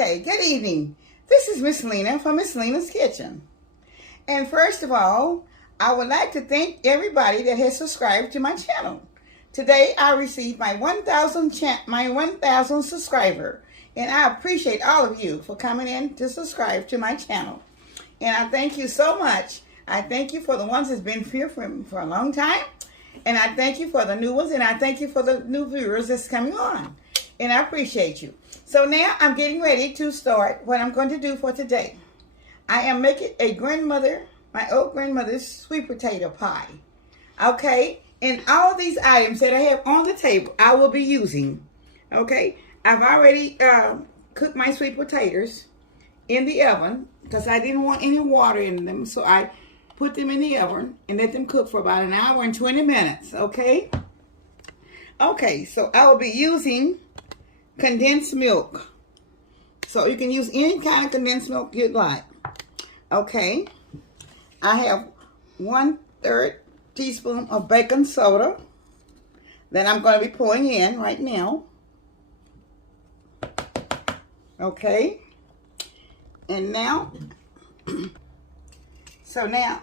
Okay, good evening. This is Ms Lena from Ms Lena's Kitchen. And first of all, I would like to thank everybody that has subscribed to my channel. Today I received my 1,000 subscriber, and I appreciate all of you for coming in to subscribe to my channel. And I thank you so much. I thank you for the ones that's been here for a long time, and I thank you for the new ones, and I thank you for the new viewers that's coming on. And I appreciate you. So now I'm getting ready to start what I'm going to do for today. I am making my old grandmother's sweet potato pie. Okay? And all these items that I have on the table, I will be using. Okay? I've already cooked my sweet potatoes in the oven because I didn't want any water in them. So I put them in the oven and let them cook for about an hour and 20 minutes. Okay? Okay, so I will be using condensed milk. So you can use any kind of condensed milk you'd like. Okay. I have 1/3 teaspoon of baking soda that I'm going to be pouring in right now. Okay. And now, so now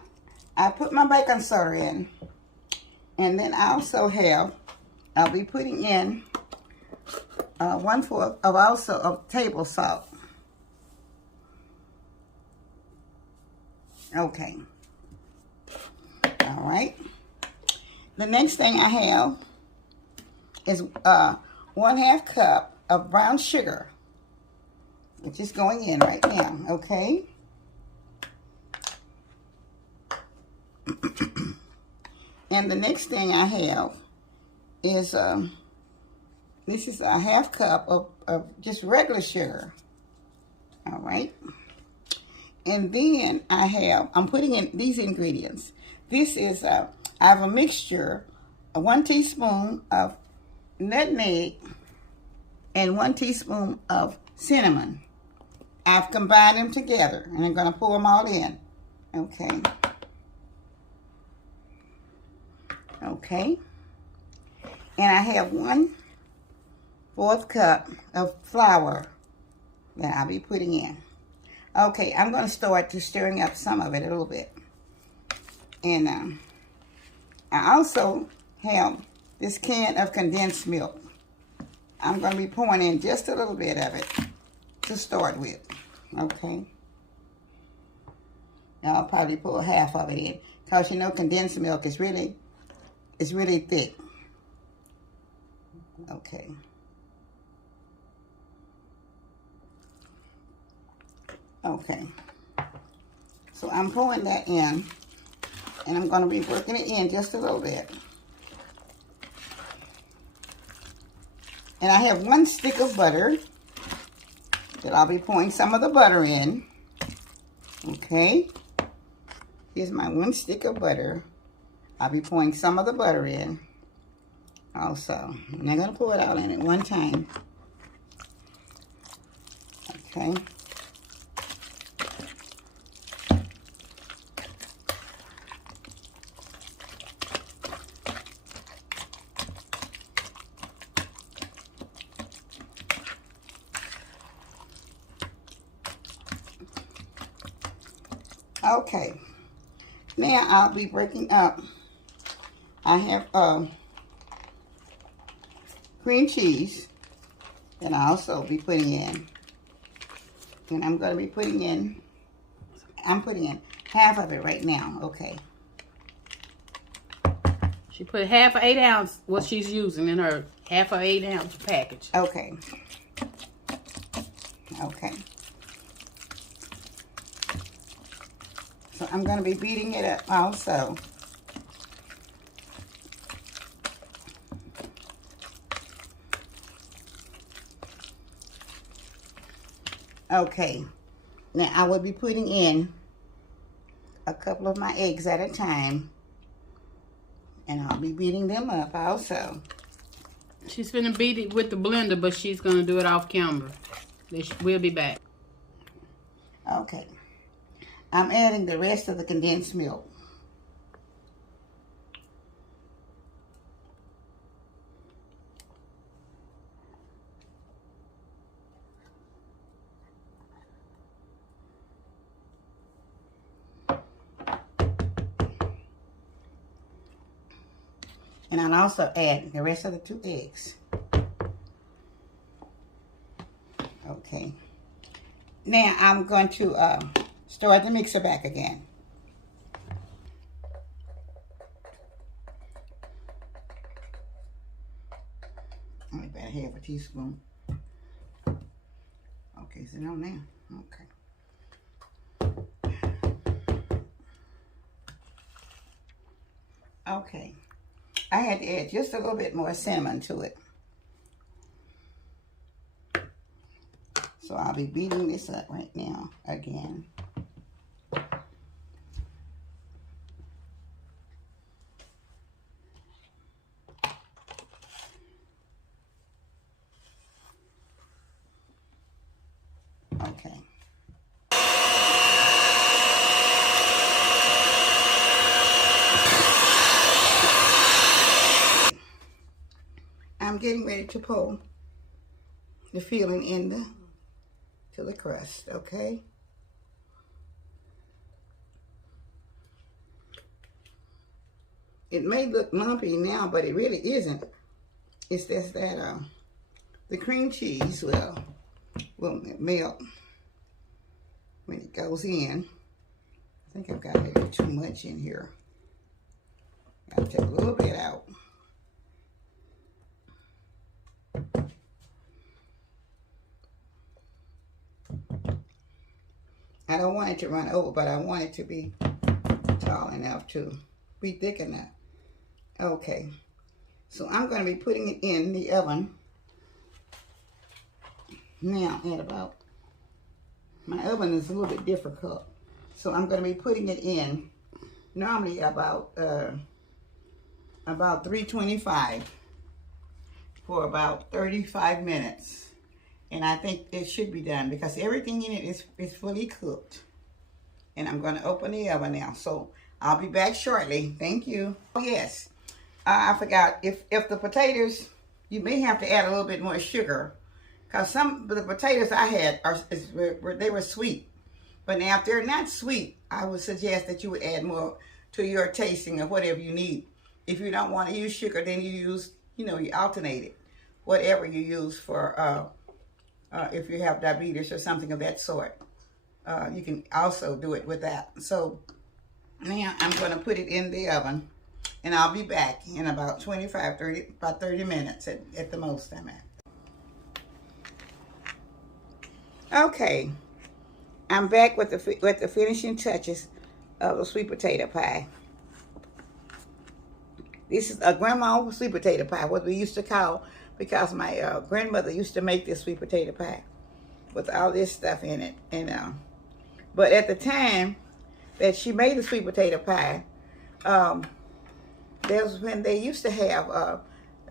I put my baking soda in. And then I also I'll be putting in 1/4 of table salt. Okay. All right. The next thing I have is 1/2 cup of brown sugar, which is going in right now. Okay. And the next thing I have is this is 1/2 cup of just regular sugar. All right. And then I'm putting in these ingredients. This is, I have a mixture, 1 teaspoon of nutmeg and 1 teaspoon of cinnamon. I've combined them together and I'm going to pour them all in. Okay. Okay. And I have 1/4 cup of flour that I'll be putting in. Okay, I'm going to start just stirring up some of it a little bit. And I also have this can of condensed milk. I'm going to be pouring in just a little bit of it to start with. Okay. Now I'll probably pour half of it in because you know condensed milk is really thick. Okay. Okay, so I'm pouring that in, and I'm going to be working it in just a little bit. And I have 1 stick of butter that I'll be pouring some of the butter in. Okay, here's my 1 stick of butter. I'll be pouring some of the butter in also. I'm not going to pour it all in at one time. Okay. Okay, now I'll be breaking up. I have cream cheese that I'll also be putting in. And I'm going to be putting in, I'm putting in half of it right now. Okay. She put half of 8 ounce, what she's using in her half of 8 ounce package. Okay. Okay. So I'm going to be beating it up also. Okay. Now I will be putting in a couple of my eggs at a time. And I'll be beating them up also. She's finna beat it with the blender, but she's gonna do it off camera. We'll be back. Okay. I'm adding the rest of the condensed milk. And I'll also add the rest of the 2 eggs. Okay. Now I'm going to start the mixer back again. Only about 1/2 teaspoon. Okay, is it on now? Okay. Okay. I had to add just a little bit more cinnamon to it. So I'll be beating this up right now again. Okay. I'm getting ready to pull the filling in to the crust, okay? It may look lumpy now, but it really isn't. It's just that the cream cheese will melt when it goes in. I think I've got a little too much in here. I'll take a little bit out. I don't want it to run over, but I want it to be tall enough to be thick enough. Okay, so I'm going to be putting it in the oven now at about, my oven is a little bit difficult, so I'm going to be putting it in normally about 325 for about 35 minutes. And I think it should be done because everything in it is fully cooked. And I'm going to open the oven now. So I'll be back shortly. Thank you. Oh, yes. I forgot. If the potatoes, you may have to add a little bit more sugar. Because some of the potatoes I had, they were sweet. But now if they're not sweet, I would suggest that you would add more to your tasting of whatever you need. If you don't want to use sugar, then you use, you alternate it. Whatever you use for... if you have diabetes or something of that sort, you can also do it with that. So now I'm going to put it in the oven, and I'll be back in about 30 minutes at the most I'm at. Okay, I'm back with the finishing touches of the sweet potato pie. This is a grandma sweet potato pie, what we used to call, because my grandmother used to make this sweet potato pie with all this stuff in it. And but at the time that she made the sweet potato pie, that was when they used to have,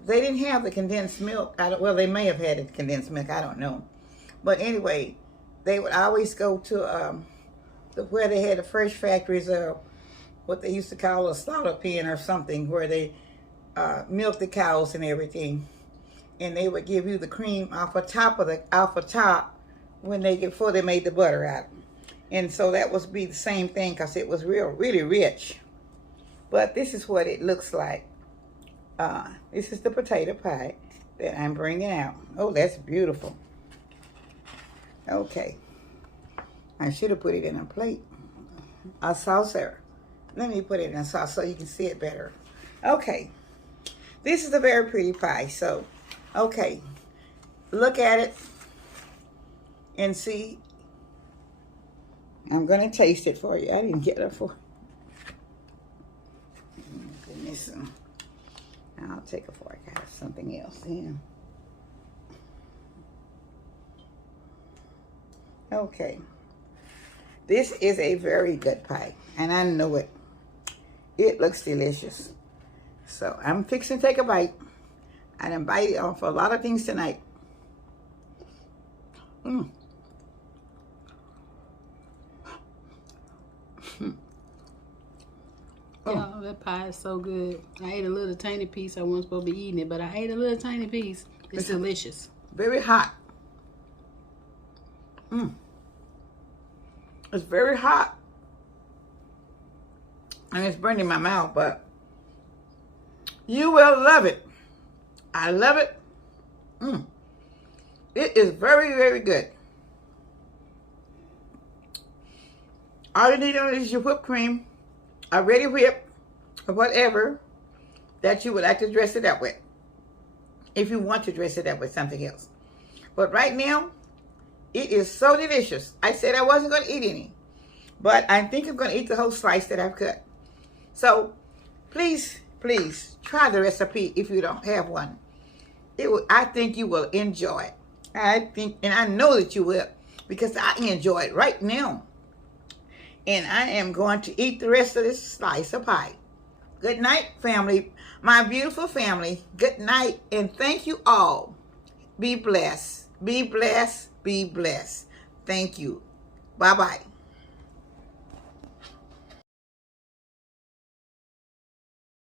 they didn't have the condensed milk. Well, they may have had condensed milk, I don't know. But anyway, they would always go to where they had the fresh factories, what they used to call a slaughter pen or something, where they milk the cows and everything. And they would give you the cream off the top before they made the butter out. And so that would be the same thing because it was really rich. But this is what it looks like. This is the potato pie that I'm bringing out. Oh, that's beautiful. Okay. I should have put it in a plate. A saucer. Let me put it in a sauce so you can see it better. Okay. This is a very pretty pie. So, okay. Look at it and see. I'm going to taste it for you. I didn't get it for... Goodness. I'll take a fork. I have something else in. Okay. This is a very good pie. And I know it. It looks delicious. So I'm fixing to take a bite. I done bite off a lot of things tonight. Mm. Oh, that pie is so good. I ate a little tiny piece. I wasn't supposed to be eating it, but I ate a little tiny piece. It's delicious. Very hot. Mm. It's very hot. And it's burning my mouth, but You will love it. I love it. It is very, very good. All you need is your whipped cream, already whipped, or whatever that you would like to dress it up with. If you want to dress it up with something else. But right now, it is so delicious. I said I wasn't going to eat any, but I think I'm going to eat the whole slice that I've cut. So please, please try the recipe if you don't have one. I think you will enjoy it. And I know that you will, because I enjoy it right now. And I am going to eat the rest of this slice of pie. Good night, family. My beautiful family. Good night, and thank you all. Be blessed. Be blessed. Be blessed. Thank you. Bye-bye.